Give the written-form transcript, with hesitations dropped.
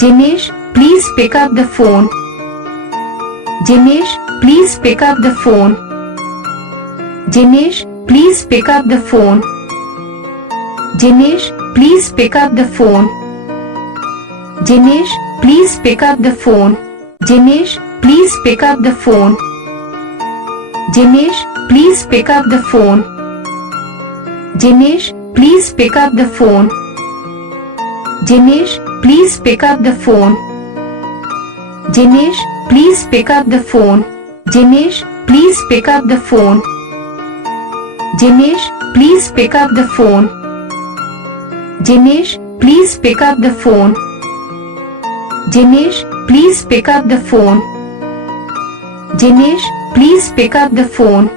Jinesh, please pick up the phone. Jinesh, please pick up the phone. Jinesh, please pick up the phone. Jinesh, please pick up the phone. Jinesh, please pick up the phone. Jinesh, please pick up the phone. Jinesh, please pick up the phone. Jinesh, please pick up the phone. Jinesh, please pick up the phone. Jinesh, please pick up the phone. Jinesh, please pick up the phone. Jinesh, please pick up the phone. Jinesh, please pick up the phone. Jinesh, please pick up the phone. Jinesh, please pick up the phone.